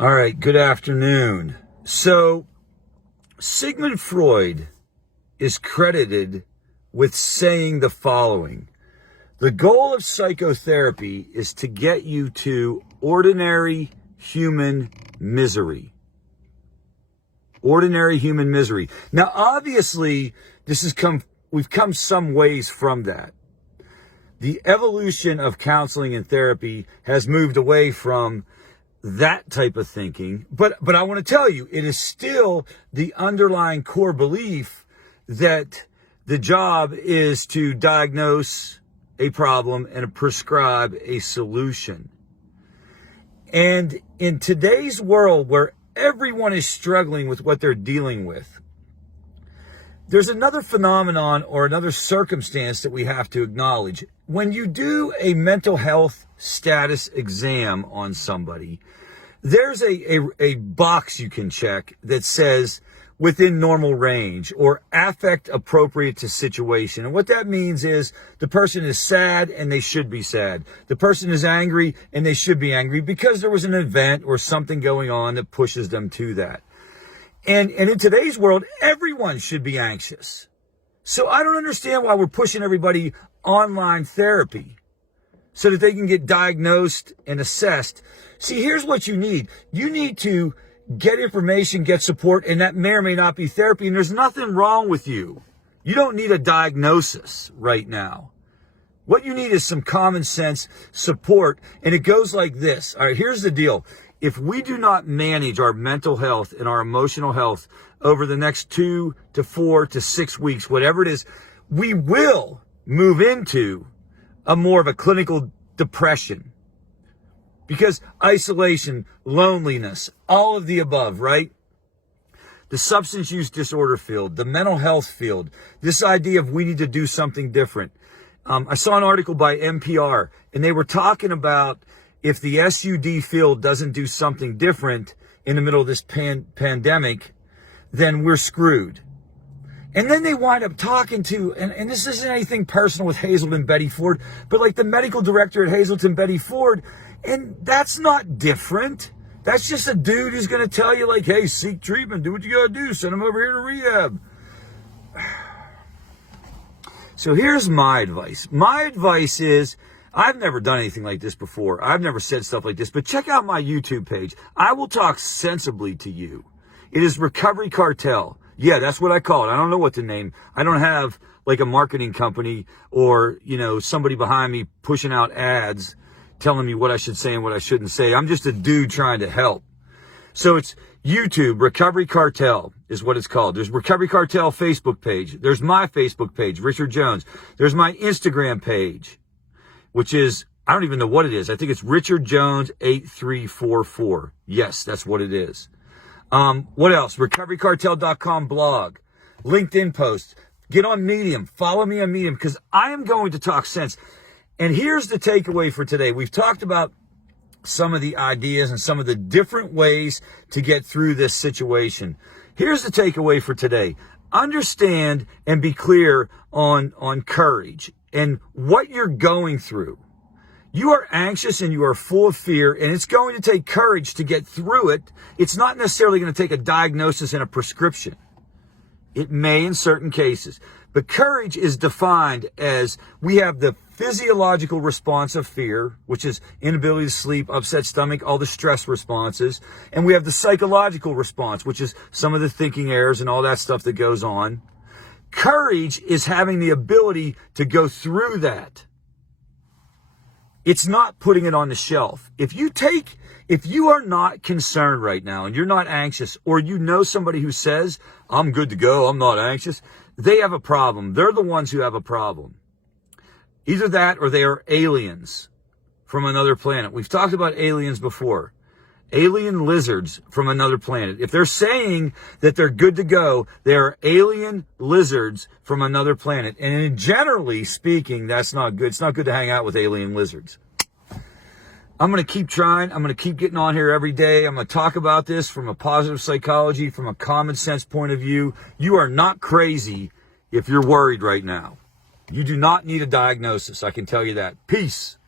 All right, good afternoon. So, Sigmund Freud is credited with saying the following: the goal of psychotherapy is to get you to ordinary human misery. Ordinary human misery. Now, obviously, we've come some ways from that. The evolution of counseling and therapy has moved away from that type of thinking. But I want to tell you, it is still the underlying core belief that the job is to diagnose a problem and prescribe a solution. And in today's world where everyone is struggling with what they're dealing with, there's another phenomenon or another circumstance that we have to acknowledge. When you do a mental health status exam on somebody, there's a box you can check that says within normal range or affect appropriate to situation. And what that means is the person is sad and they should be sad. The person is angry and they should be angry because there was an event or something going on that pushes them to that. And in today's world, everyone should be anxious. So I don't understand why we're pushing everybody online therapy so that they can get diagnosed and assessed. See, here's what you need. You need to get information, get support, and that may or may not be therapy. And there's nothing wrong with you. You don't need a diagnosis right now. What you need is some common sense support. And it goes like this. All right, here's the deal. If we do not manage our mental health and our emotional health over the next 2 to 4 to 6 weeks, whatever it is, we will move into a more of a clinical depression. Because isolation, loneliness, all of the above, right? The substance use disorder field, the mental health field, this idea of we need to do something different. I saw an article by NPR, and they were talking about if the SUD field doesn't do something different in the middle of this pandemic, then we're screwed. And then they wind up talking to, and this isn't anything personal with Hazelden Betty Ford, but like the medical director at Hazelden Betty Ford, and that's not different. That's just a dude who's going to tell you like, hey, seek treatment, do what you got to do, send him over here to rehab. So here's my advice. My advice is, I've never done anything like this before. I've never said stuff like this, but check out my YouTube page. I will talk sensibly to you. It is Recovery Cartel. Yeah, that's what I call it. I don't know what to name. I don't have like a marketing company or, somebody behind me pushing out ads telling me what I should say and what I shouldn't say. I'm just a dude trying to help. So it's YouTube, Recovery Cartel is what it's called. There's Recovery Cartel Facebook page. There's my Facebook page, Richard Jones. There's my Instagram page, which is, I don't even know what it is. I think it's Richard Jones 8344. Yes, that's what it is. What else? RecoveryCartel.com blog, LinkedIn posts. Get on Medium. Follow me on Medium because I am going to talk sense. And here's the takeaway for today. We've talked about some of the ideas and some of the different ways to get through this situation. Here's the takeaway for today. Understand and be clear on courage and what you're going through. You are anxious and you are full of fear, and it's going to take courage to get through it. It's not necessarily going to take a diagnosis and a prescription. It may in certain cases. But courage is defined as we have the physiological response of fear, which is inability to sleep, upset stomach, all the stress responses. And we have the psychological response, which is some of the thinking errors and all that stuff that goes on. Courage is having the ability to go through that. It's not putting it on the shelf. If you are not concerned right now and you're not anxious, or you know somebody who says, I'm good to go, I'm not anxious, they have a problem. They're the ones who have a problem. Either that or they are aliens from another planet. We've talked about aliens before. Alien lizards from another planet. If they're saying that they're good to go, they are alien lizards from another planet. And generally speaking, that's not good. It's not good to hang out with alien lizards. I'm going to keep trying. I'm going to keep getting on here every day. I'm going to talk about this from a positive psychology, from a common sense point of view. You are not crazy if you're worried right now. You do not need a diagnosis. I can tell you that. Peace.